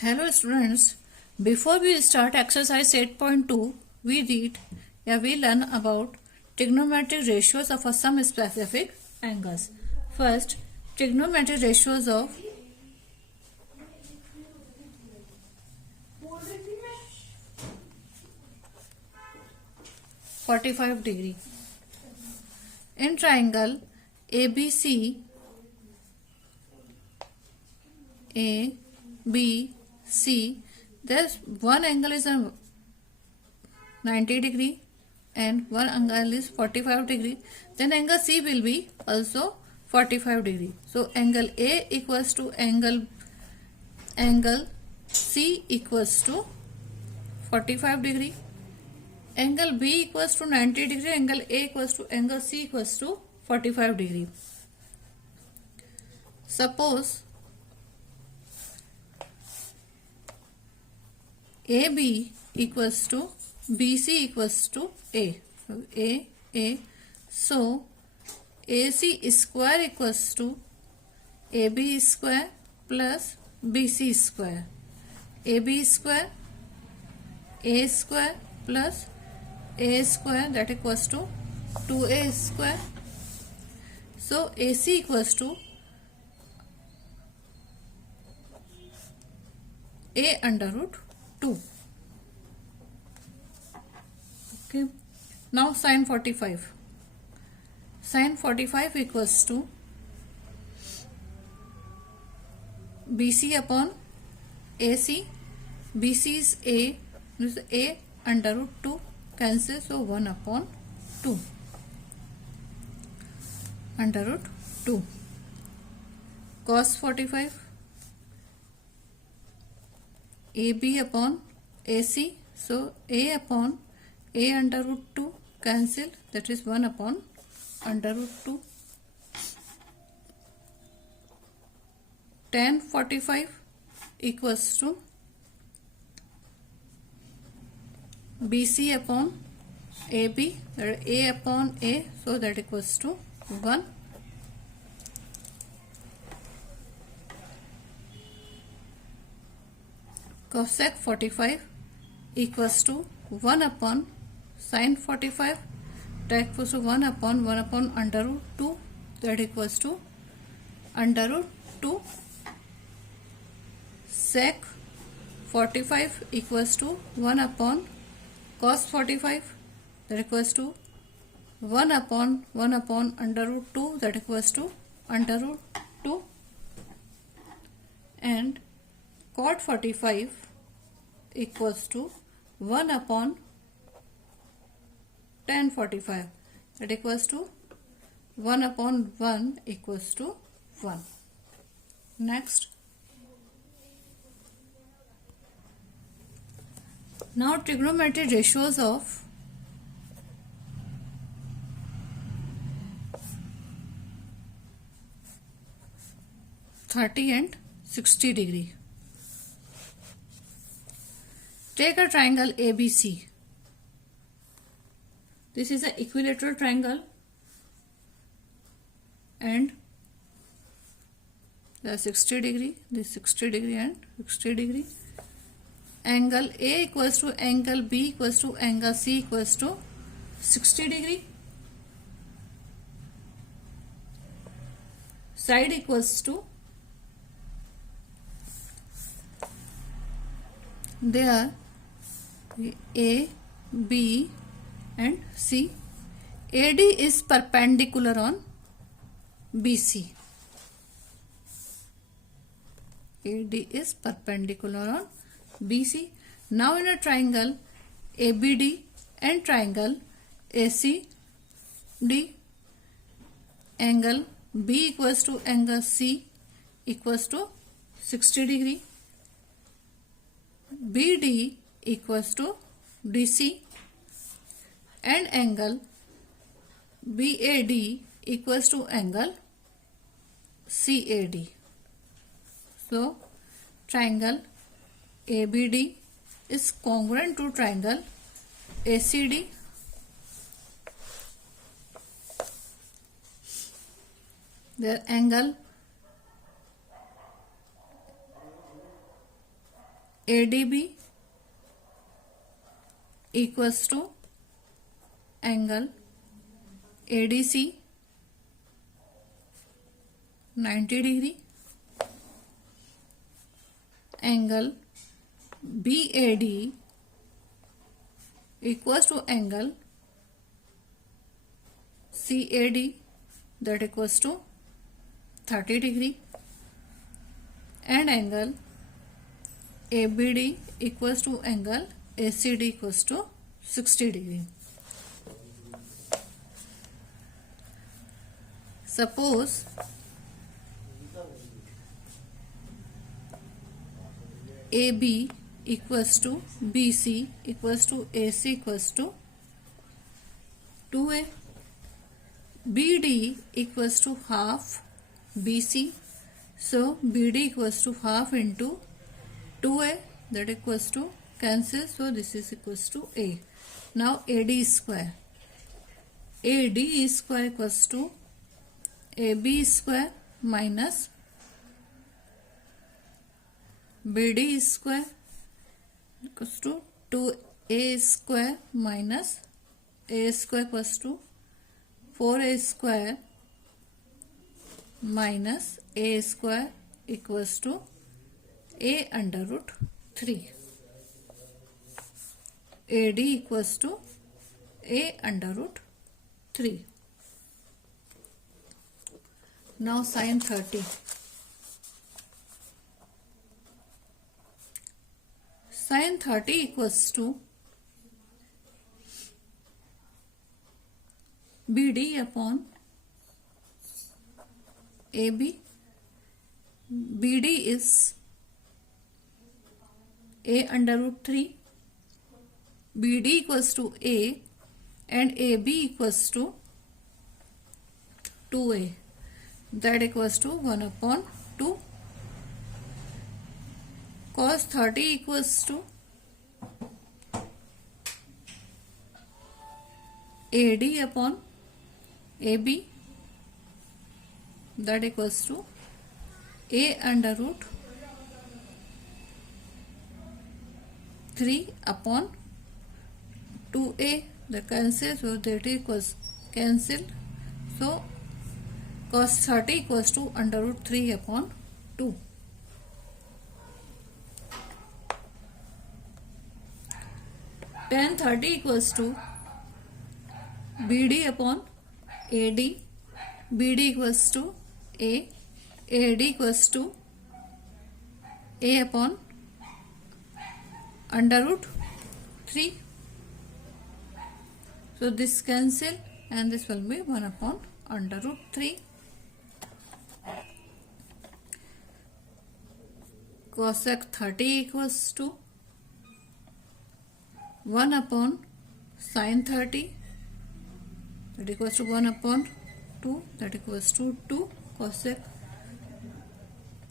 Hello students, before we start exercise 8.2, we learn about trigonometric ratios of some specific angles. First, trigonometric ratios of 45 degree. In triangle ABC, there's one angle is a 90 degree and one angle is 45 degree. Then angle C will be also 45 degree. So angle A equals to angle C equals to 45 degree. Angle B equals to 90 degree. Angle A equals to angle C equals to 45 degree. Suppose AB equals to BC equals to A. So AC square equals to AB square plus BC square. AB square, A square plus A square, that equals to 2A square. So AC equals to A under root 2. Okay. Now sin 45. Sin 45 equals to BC upon AC. BC is A. This is A under root 2. Cancel. So 1 upon 2. Under root 2. Cos 45. AB upon AC. So A upon A under root 2 cancel, that is 1 upon under root 2. Tan 45 equals to BC upon AB, A upon A, so that equals to 1. Cosec 45 equals to 1 upon sin 45, that equals to 1 upon under root 2, that equals to under root 2. Sec 45 equals to 1 upon cos 45, that equals to 1 upon under root 2, that equals to under root 2. And cot 45 equals to 1 upon tan 45, that equals to 1 upon 1 equals to 1. Next, now trigonometric ratios of (30 and 60 degree). Take a triangle ABC. This is an equilateral triangle and the 60 degree, this 60 degree and 60 degree. Angle A equals to angle B equals to angle C equals to 60 degree. Side equals to, there A, B and C. AD is perpendicular on BC. AD is perpendicular on BC. Now in a triangle ABD and triangle ACD, angle B equals to angle C equals to 60 degree. BD equals to DC and angle BAD equals to angle CAD. So triangle ABD is congruent to triangle ACD. Their angle ADB equals to angle ADC 90 degree, angle BAD equals to angle CAD, that equals to 30 degree, and angle ABD equals to angle ACD equals to 60 degree. Suppose AB equals to BC equals to AC equals to 2A, BD equals to half BC, so BD equals to half into 2A, that equals to cancel, so this is equals to A. Now AD square, AD square equals to AB square minus BD square equals to 2A square minus A square equals to 4A square minus A square equals to A under root 3. AD equals to A under root 3. Now sin 30. Sin 30 equals to BD upon AB. BD is A under root 3. BD equals to A and AB equals to 2A, that equals to 1 upon 2. Cos 30 equals to AD upon AB, that equals to A under root 3 upon 2A, the cancel, so that equals cancel, so cos 30 equals to under root 3 upon 2. Tan 30 equals to BD upon AD, BD equals to A, AD equals to A upon under root 3. So this cancel and this will be 1 upon under root 3. Cosec 30 equals to 1 upon sin 30, that equals to 1 upon 2, that equals to 2 cosec,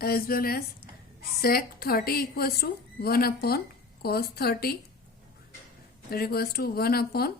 as well as sec 30 equals to 1 upon cos 30, that equals to 1 upon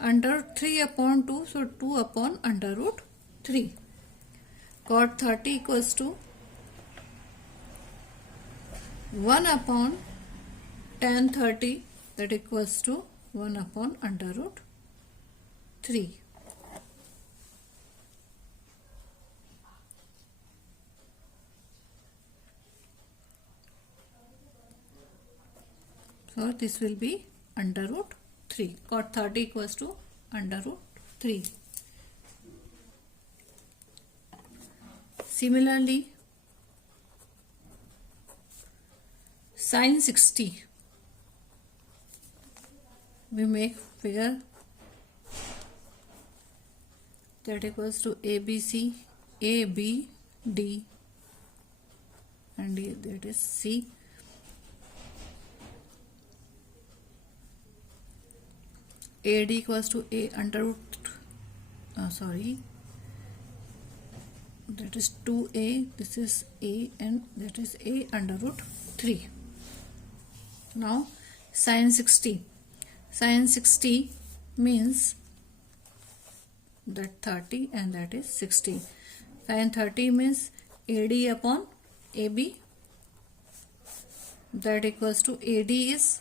under 3 upon 2, so 2 upon under root 3. Cot 30 equals to 1 upon tan 30, that equals to 1 upon under root 3. So this will be under root 3. Cot 30 equals to under root 3. Similarly, sin 60, we make figure that equals to ABC, ABD and that is C. AD equals to A under root, that is 2A, this is A and that is A under root 3. Now sin 60. Sin 60 means that 30 and that is 60. Sin 30 means AD upon AB that equals to AD is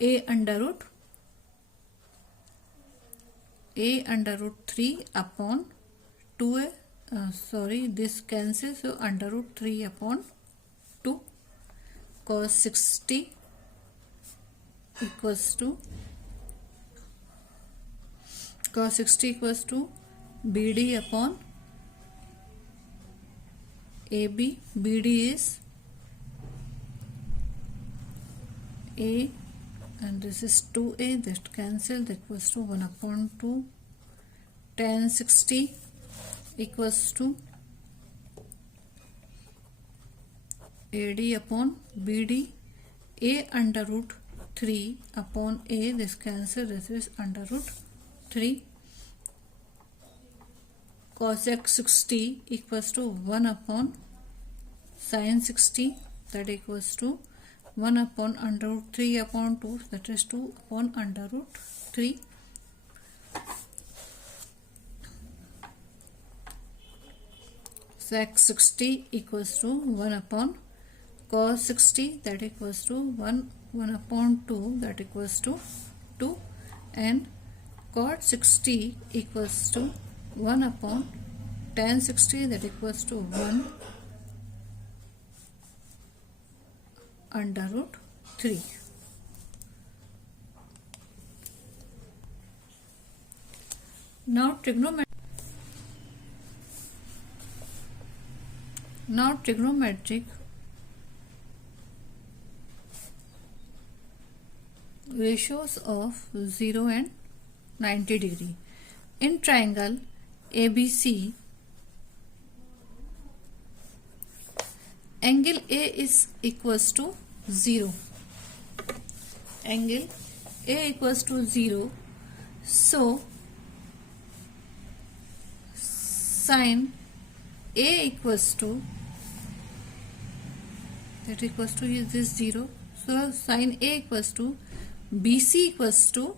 A under root 3 upon 2A. This cancels, so under root 3 upon 2 cos 60 equals to BD upon AB. BD is A and this is 2A, that cancel, that equals to 1 upon 2. Tan 60 equals to AD upon BD. A under root 3 upon A, this cancel, this is under root 3. Cosec 60 equals to 1 upon sin 60, that equals to 1 upon under root 3 upon 2, that is 2 upon under root 3. Sec 60 equals to 1 upon cos 60, that equals to 1 upon 2, that equals to 2, and cot 60 equals to 1 upon tan 60, that equals to 1 under root 3. Now trigonometric ratios of 0 and 90 degree. In triangle ABC, angle A is equals to 0. Angle A equals to 0. So sin A equals to, that equals to is this 0. So sin A equals to BC equals to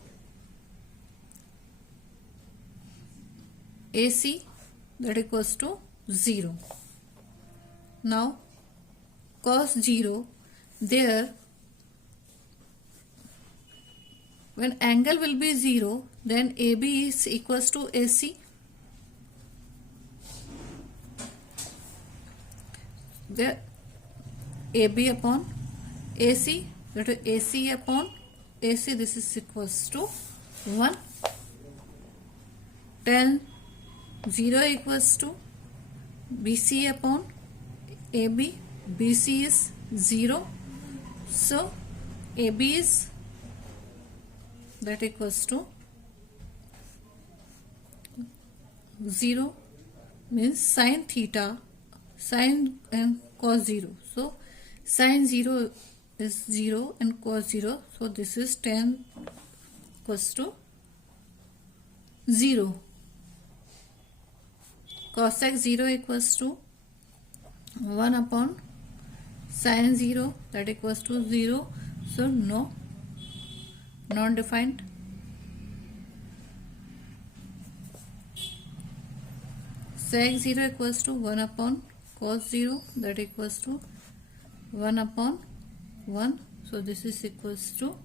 AC, that equals to 0. Now cos 0, there when angle will be 0, then AB is equals to AC. There AB upon AC, that is AC upon AC, this is equals to 1. Tan 0 equals to BC upon AB. BC is 0, so AB is, that equals to 0, means sin theta, sin and cos 0. So sin 0 is 0 and cos 0, so this is tan equals to 0. Cosec 0 equals to 1 upon sin 0, that equals to 0, so no, non-defined. Sec 0 equals to 1 upon cos 0, that equals to 1 upon 1, so this is equals to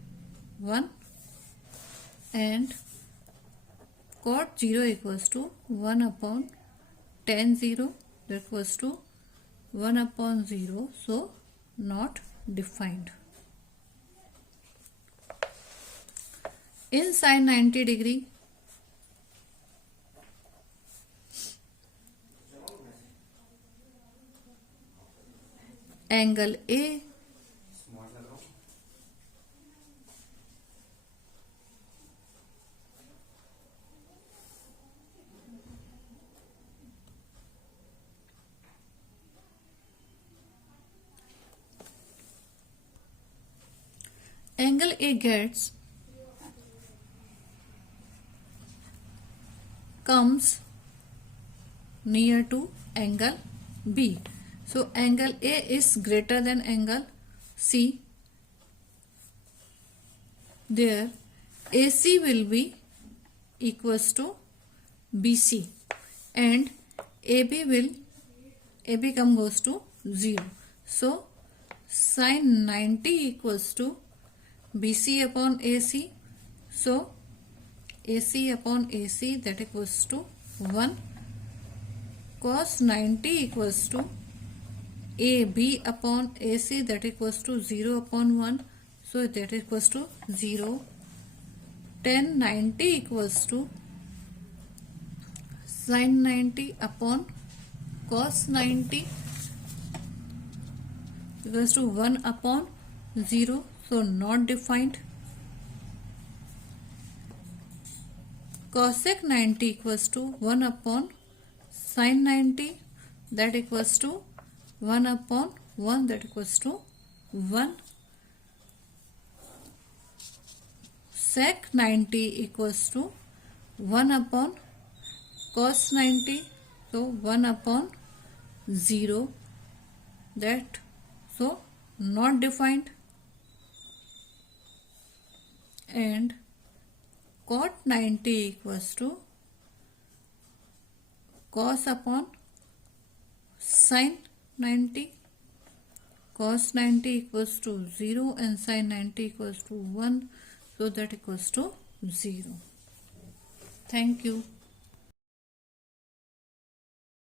1, and cot 0 equals to 1 upon tan 0, that equals to 1 upon 0, so not defined. In sin 90 degree, angle A comes near to angle B. So angle A is greater than angle C. There AC will be equals to BC and AB goes to 0. So Sin 90 equals to BC upon AC. So AC upon AC, that equals to 1. Cos 90 equals to AB upon AC, that equals to 0 upon 1. So that equals to 0. Tan 90 equals to sin 90 upon cos 90 equals to 1 upon 0. So not defined. Cosec 90 equals to 1 upon sin 90, that equals to 1 upon 1, that equals to 1. Sec 90 equals to 1 upon cos 90, so 1 upon 0, that so not defined. And cot 90 equals to cos upon sin 90. Cos 90 equals to 0 and sin 90 equals to 1. So that equals to 0. Thank you.